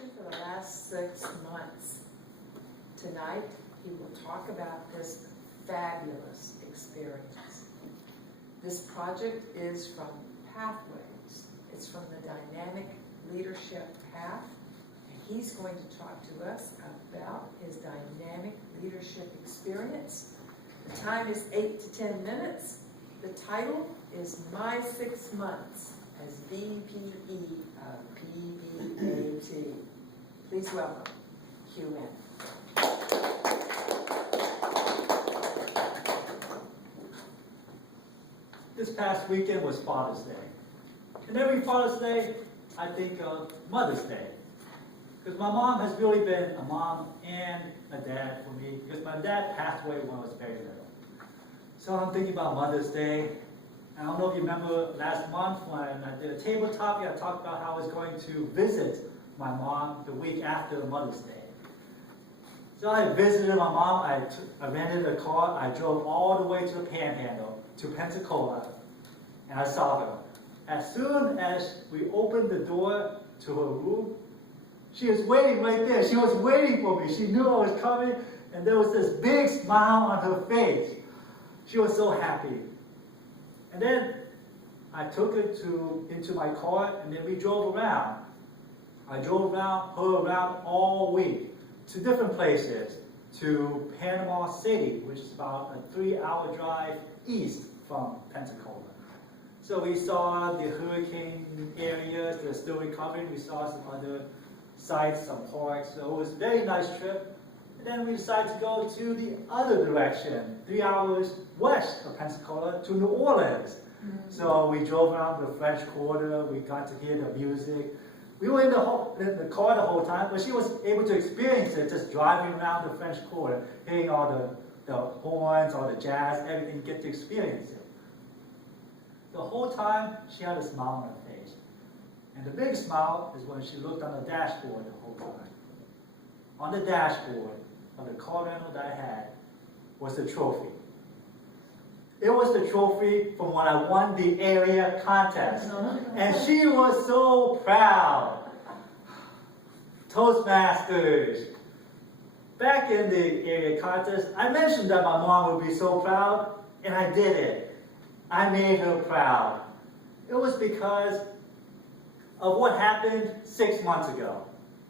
presentation for the last 6 months. Tonight, he will talk about this fabulous experience. This project is from Pathways. It's from the Dynamic Leadership Path. And he's going to talk to us about his dynamic leadership experience. The time is 8 to 10 minutes. The title is My 6 Months as VPE of PBAT. Please welcome Hugh. This past weekend was Father's Day. And every Father's Day, I think of Mother's Day. Because my mom has really been a mom and a dad for me, because my dad passed away when I was very little. So I'm thinking about Mother's Day. I don't know if you remember last month when I did a tabletop, I talked about how I was going to visit my mom the week after Mother's Day. So I visited my mom, I rented a car, I drove all the way to the Panhandle, to Pensacola, and I saw her. As soon as we opened the door to her room, she was waiting right there. She was waiting for me. She knew I was coming, and there was this big smile on her face. She was so happy. And then I took her into my car, and then we drove around. I drove her around all week to different places, to Panama City, which is about a 3-hour drive east from Pensacola. So we saw the hurricane areas that are still recovering. We saw some other sites, some parks. So it was a very nice trip. And then we decided to go to the other direction, 3 hours west of Pensacola to New Orleans. So we drove around the French Quarter. We got to hear the music. We were in the car the whole time, but she was able to experience it just driving around the French Quarter, hearing all the horns, all the jazz, everything, get to experience it. The whole time, she had a smile on her face. And the big smile is when she looked on the dashboard the whole time. On the dashboard of the car rental that I had was the trophy. It was the trophy from when I won the area contest. And she was so proud. Toastmasters. Back in the area contest, I mentioned that my mom would be so proud, and I did it. I made her proud. It was because of what happened 6 months ago.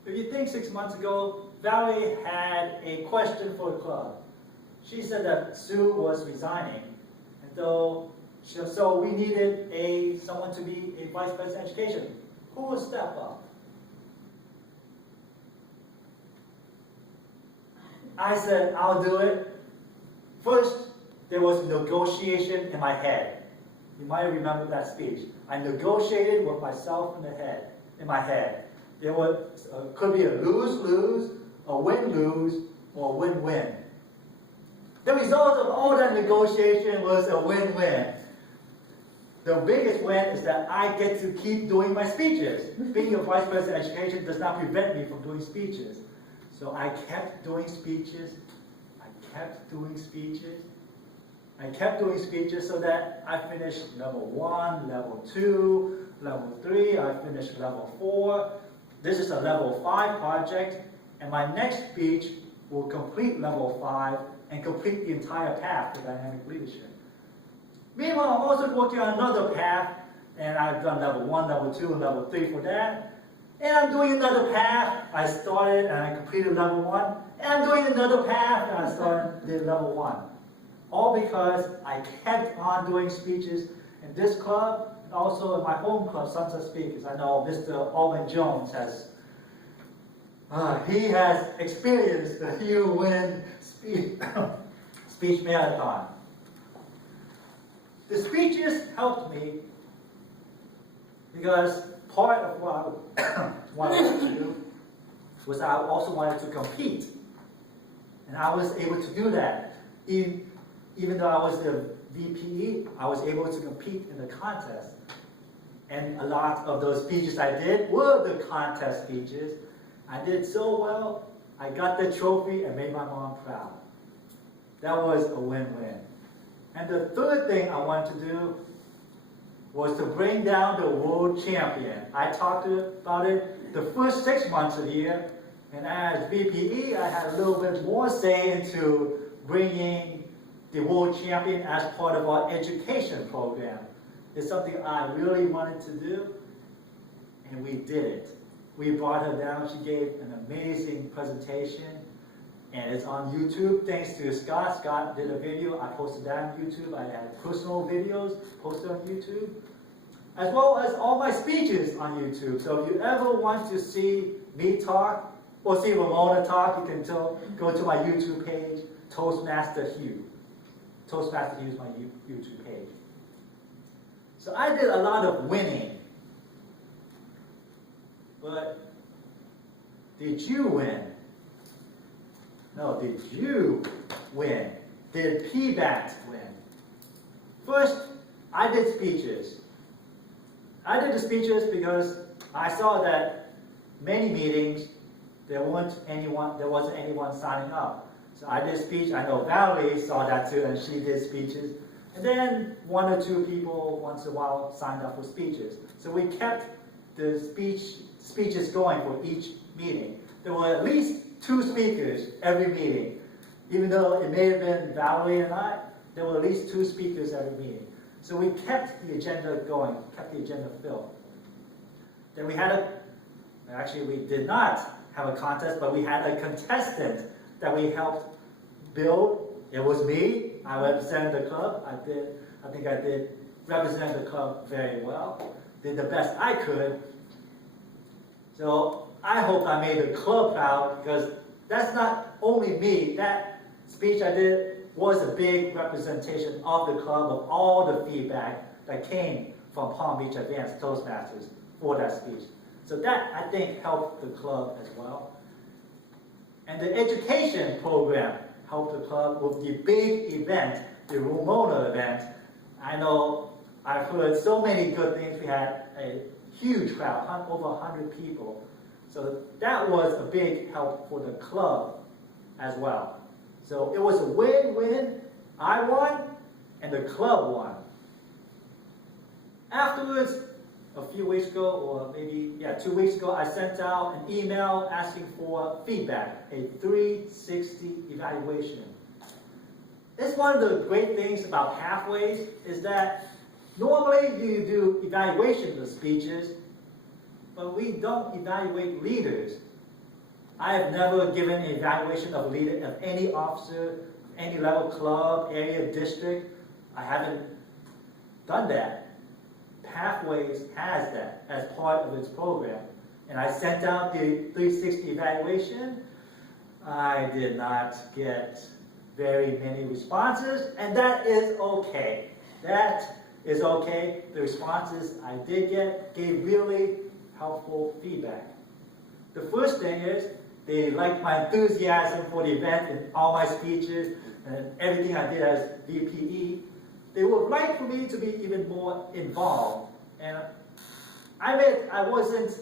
If you think 6 months ago, Valerie had a question for the club. She said that Sue was resigning, and so we needed someone to be a vice president of education. Who would step up? I said, I'll do it. First, there was negotiation in my head. You might remember that speech. I negotiated with myself in my head. There could be a lose-lose, a win-lose, or a win-win. The result of all that negotiation was a win-win. The biggest win is that I get to keep doing my speeches. Being a vice president of education does not prevent me from doing speeches. So I kept doing speeches. I kept doing speeches. I kept doing speeches so that I finished level 1, level 2, level 3, I finished level 4. This is a level 5 project, and my next speech will complete level 5 and complete the entire path to dynamic leadership. Meanwhile, I'm also working on another path, and I've done level 1, level 2, and level 3 for that. And I'm doing another path. I started and I completed level 1, and I'm doing another path, and I started did level 1. All because I kept on doing speeches in this club, and also in my home club, Sons of Speakers. I know Mr. Alvin Jones has experienced the Hugh Win speech marathon. The speeches helped me because part of what I wanted to do was I also wanted to compete. And I was able to do that. Even though I was the VPE, I was able to compete in the contest. And a lot of those speeches I did were the contest speeches. I did so well, I got the trophy and made my mom proud. That was a win-win. And the third thing I wanted to do was to bring down the world champion. I talked about it the first 6 months of the year. And as VPE, I had a little bit more say into bringing the world champion as part of our education program. It's something I really wanted to do, and we did it. We brought her down. She gave an amazing presentation, and it's on YouTube thanks to Scott. Scott did a video. I posted that on YouTube. I had personal videos posted on YouTube, as well as all my speeches on YouTube. So if you ever want to see me talk or see Ramona talk, you can go to my YouTube page, Toastmaster Hugh. Toastmaster Hugh is my YouTube page. So I did a lot of winning. But did you win? No, did you win? Did PBAT win? First, I did speeches. I did the speeches because I saw that many meetings, there wasn't anyone signing up. So I did speech. I know Valerie saw that too, and she did speeches. And then 1 or 2 people once in a while signed up for speeches. So we kept the speeches going for each meeting. There were at least 2 speakers every meeting. Even though it may have been Valerie and I, there were at least 2 speakers every meeting. So we kept the agenda going, kept the agenda filled. Then we did not have a contest, but we had a contestant that we helped build. It was me. I represented the club. I think I did represent the club very well. Did the best I could. So I hope I made the club proud, because that's not only me. That speech I did was a big representation of the club, of all the feedback that came from Palm Beach Advanced Toastmasters for that speech. So that, I think, helped the club as well. And the education program helped the club with the big event, the Ramona event. I know I've heard so many good things. We had a huge crowd, over 100 people. So that was a big help for the club as well. So it was a win-win. I won, and the club won. Afterwards, a few weeks ago, or maybe, 2 weeks ago, I sent out an email asking for feedback, a 360 evaluation. It's one of the great things about halfways is that normally you do evaluations of speeches, but we don't evaluate leaders. I have never given an evaluation of a leader of any officer, any level, club, area, district. I haven't done that. Pathways has that as part of its program. And I sent out the 360 evaluation. I did not get very many responses, and that is okay. That is okay. The responses I did get gave really helpful feedback. The first thing is, they liked my enthusiasm for the event and all my speeches and everything I did as VPE. They would like for me to be even more involved. And I admit I wasn't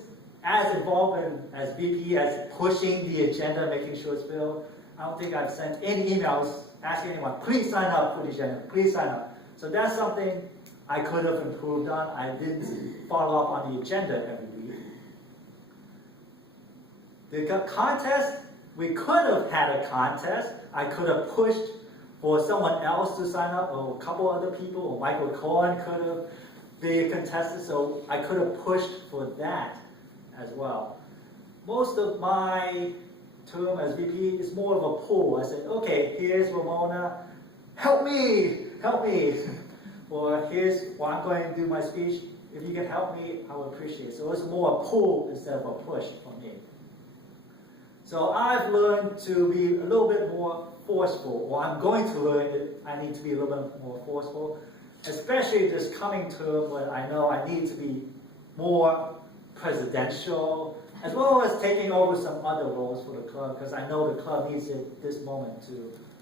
as involved as VPE as pushing the agenda, making sure it's filled. I don't think I've sent any emails asking anyone, please sign up for the agenda, please sign up. So that's something I could have improved on. I didn't follow up on the agenda every week. The contest, we could have had a contest. I could have pushed for someone else to sign up, or a couple other people, or Michael Cohen could have been a contestant, so I could have pushed for that as well. Most of my term as VP is more of a pull. I said, okay, here's Ramona, help me, or here's what I'm going to do my speech. If you can help me, I would appreciate it. So it's more a pull instead of a push for me. So I've learned to be a little bit more forceful, or I'm going to learn that I need to be a little bit more forceful, especially this coming term when I know I need to be more presidential, as well as taking over some other roles for the club, because I know the club needs it at this moment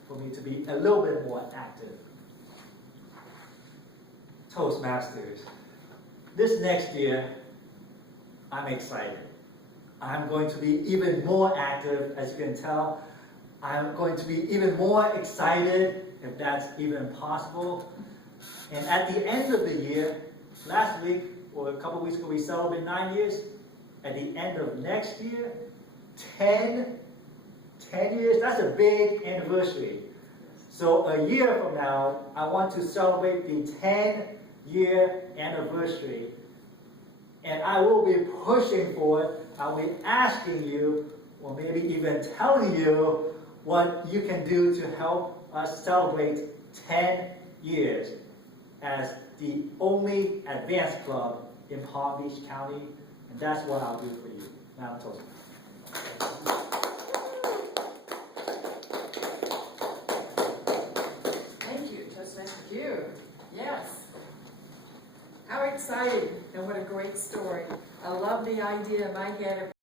for me to be a little bit more active. Toastmasters. This next year, I'm excited. I'm going to be even more active, as you can tell. I'm going to be even more excited, if that's even possible. And at the end of the year, last week, or a couple weeks ago, we celebrated 9 years. at the end of next year, 10 years, that's a big anniversary. So a year from now, I want to celebrate the 10-year anniversary. And I will be pushing for it. I'll be asking you, or maybe even telling you, what you can do to help us celebrate 10 years as the only advanced club in Palm Beach County. And that's what I'll do for you. Madam Toastmaster. Thank you, Toastmaster Q. Yes. How exciting, and what a great story. I love the idea in my head of